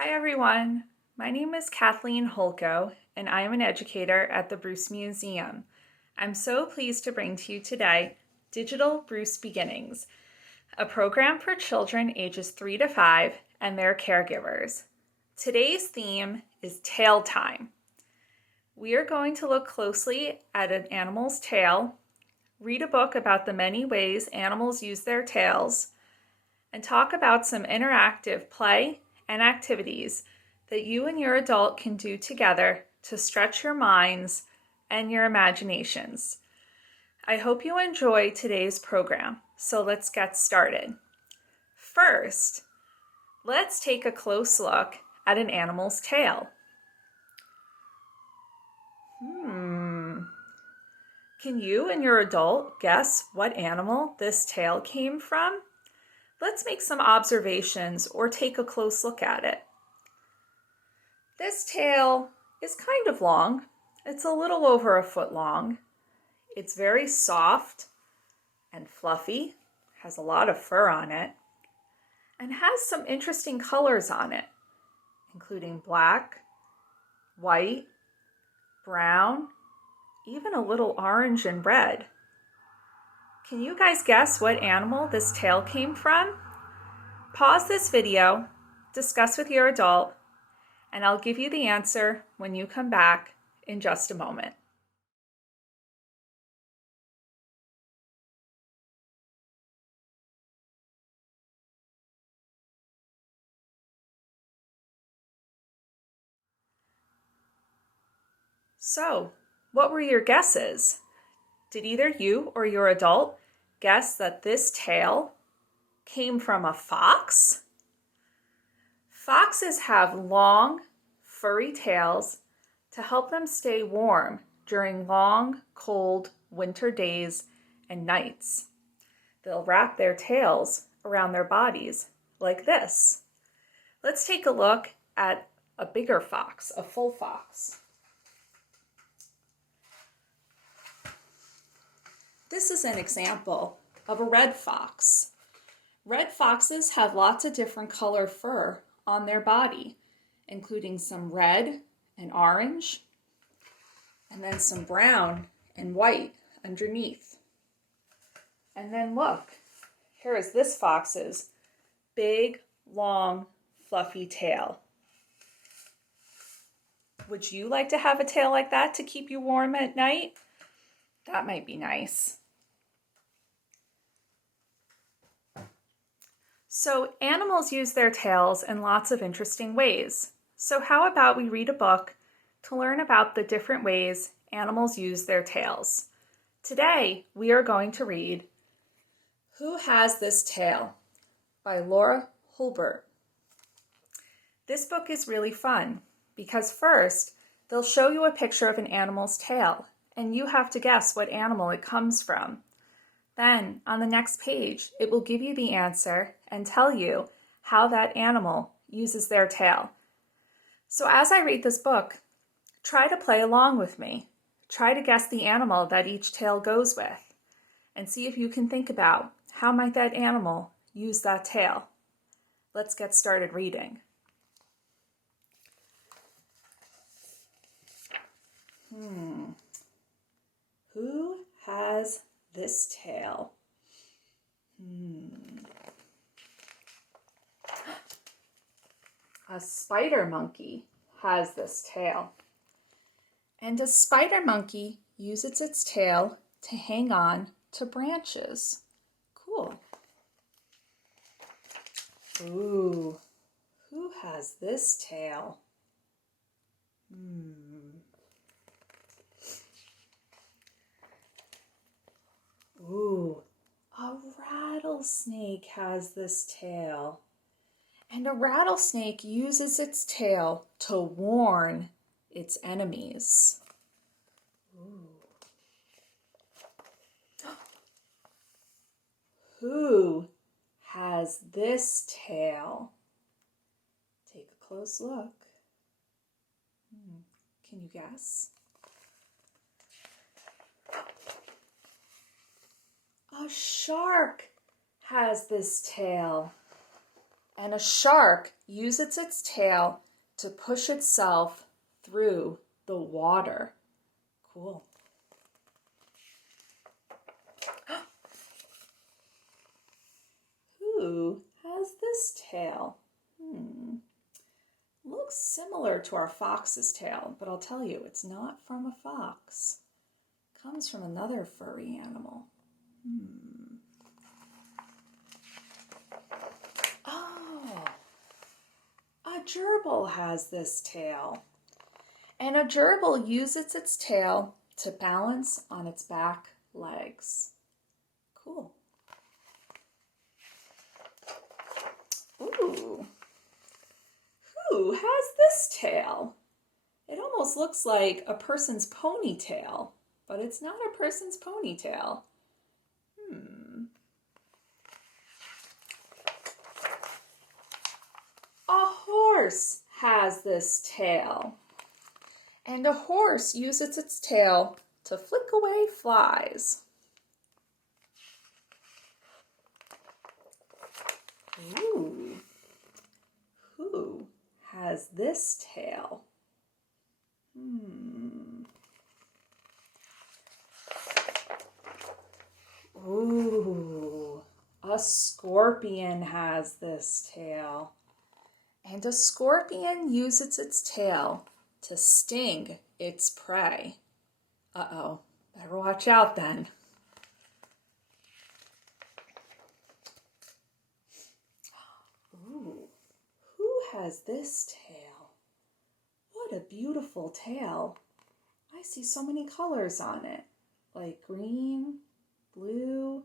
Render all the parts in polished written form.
Hi everyone, my name is Kathleen Holko and I am an educator at the Bruce Museum. I'm so pleased to bring to you today Digital Bruce Beginnings, a program for children ages 3 to 5 and their caregivers. Today's theme is tail time. We are going to look closely at an animal's tail, read a book about the many ways animals use their tails, and talk about some interactive play and activities that you and your adult can do together to stretch your minds and your imaginations. I hope you enjoy today's program, so let's get started. First, let's take a close look at an animal's tail. Can you and your adult guess what animal this tail came from? Let's make some observations or take a close look at it. This tail is kind of long. It's a little over a foot long. It's very soft and fluffy, has a lot of fur on it, and has some interesting colors on it, including black, white, brown, even a little orange and red. Can you guys guess what animal this tail came from? Pause this video, discuss with your adult, and I'll give you the answer when you come back in just a moment. So, what were your guesses? Did either you or your adult guess that this tail came from a fox? Foxes have long, furry tails to help them stay warm during long, cold winter days and nights. They'll wrap their tails around their bodies like this. Let's take a look at a bigger fox, a full fox. This is an example of a red fox. Red foxes have lots of different color fur on their body, including some red and orange, and then some brown and white underneath. And then look, here is this fox's big, long, fluffy tail. Would you like to have a tail like that to keep you warm at night? That might be nice. So animals use their tails in lots of interesting ways. So how about we read a book to learn about the different ways animals use their tails? Today, we are going to read Who Has This Tail? By Laura Hulbert. This book is really fun because first, they'll show you a picture of an animal's tail, and you have to guess what animal it comes from. Then, on the next page, it will give you the answer and tell you how that animal uses their tail. So as I read this book, try to play along with me. Try to guess the animal that each tail goes with, and see if you can think about how might that animal use that tail. Let's get started reading. Who has this tail? A spider monkey has this tail. And a spider monkey uses its tail to hang on to branches. Cool. Ooh, who has this tail? Ooh, a rattlesnake has this tail. And a rattlesnake uses its tail to warn its enemies. Ooh. Who has this tail? Take a close look. Can you guess? A shark has this tail. And a shark uses its tail to push itself through the water. Cool. Who has this tail? Looks similar to our fox's tail, but I'll tell you, it's not from a fox. Comes from another furry animal. Oh, a gerbil has this tail. And a gerbil uses its tail to balance on its back legs. Cool. Ooh. Who has this tail? It almost looks like a person's ponytail, but it's not a person's ponytail. A horse has this tail. And a horse uses its tail to flick away flies. Ooh. Who has this tail? Ooh. A scorpion has this tail. And a scorpion uses its tail to sting its prey. Uh-oh, better watch out then. Ooh, who has this tail? What a beautiful tail. I see so many colors on it, like green, blue,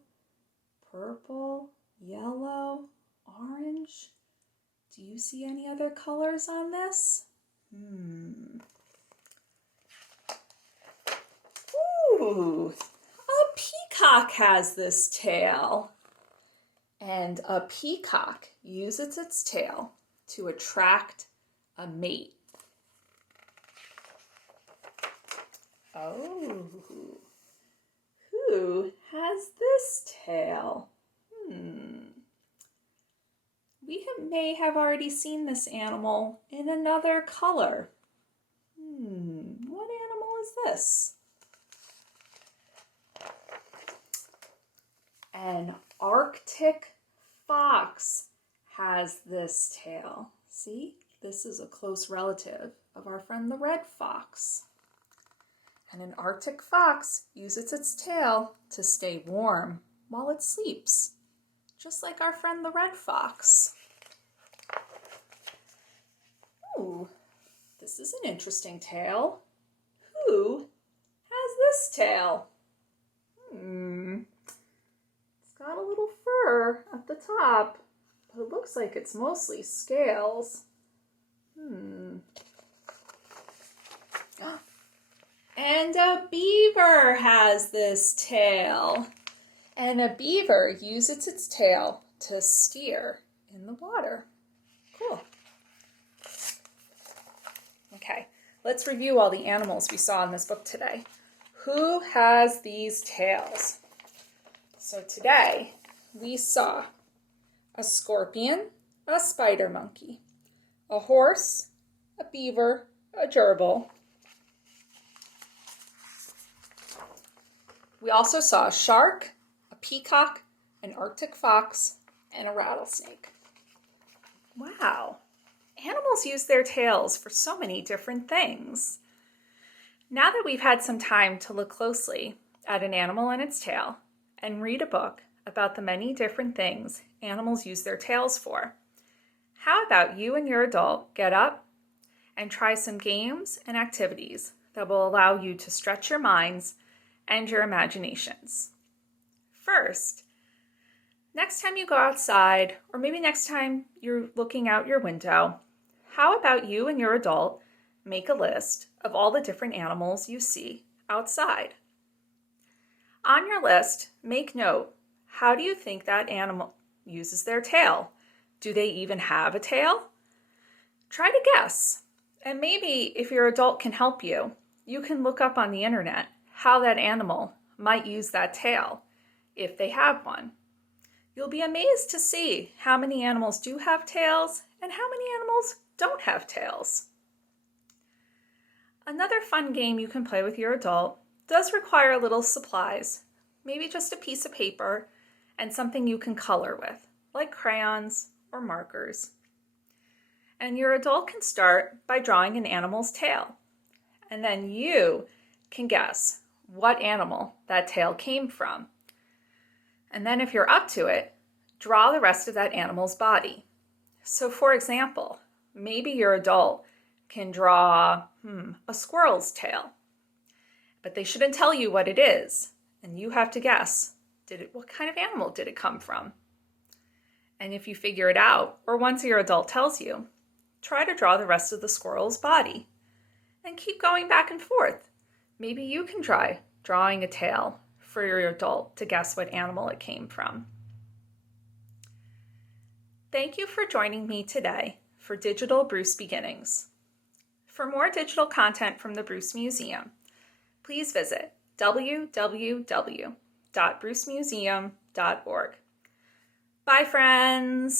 purple, yellow, orange. Do you see any other colors on this? Ooh, a peacock has this tail. And a peacock uses its tail to attract a mate. Oh, who has this tail? We may have already seen this animal in another color. What animal is this? An Arctic fox has this tail. See, this is a close relative of our friend the red fox. And an Arctic fox uses its tail to stay warm while it sleeps, just like our friend the red fox. Ooh, this is an interesting tail. Who has this tail? It's got a little fur at the top, but it looks like it's mostly scales. And a beaver has this tail. And a beaver uses its tail to steer in the water. Cool. Okay, let's review all the animals we saw in this book today. Who has these tails? So today we saw a scorpion, a spider monkey, a horse, a beaver, a gerbil. We also saw a shark, a peacock, an Arctic fox, and a rattlesnake. Wow, animals use their tails for so many different things. Now that we've had some time to look closely at an animal and its tail and read a book about the many different things animals use their tails for, how about you and your adult get up and try some games and activities that will allow you to stretch your minds and your imaginations. First, next time you go outside, or maybe next time you're looking out your window, how about you and your adult make a list of all the different animals you see outside? On your list, make note, how do you think that animal uses their tail? Do they even have a tail? Try to guess. And maybe if your adult can help you, you can look up on the internet how that animal might use that tail, if they have one. You'll be amazed to see how many animals do have tails and how many animals don't have tails. Another fun game you can play with your adult does require little supplies, maybe just a piece of paper and something you can color with, like crayons or markers. And your adult can start by drawing an animal's tail, and then you can guess what animal that tail came from. And then if you're up to it, draw the rest of that animal's body. So for example, maybe your adult can draw a squirrel's tail, but they shouldn't tell you what it is, and you have to guess, what kind of animal did it come from? And if you figure it out, or once your adult tells you, try to draw the rest of the squirrel's body, and keep going back and forth. Maybe you can try drawing a tail for your adult to guess what animal it came from. Thank you for joining me today for Digital Bruce Beginnings. For more digital content from the Bruce Museum, please visit www.brucemuseum.org. Bye, friends!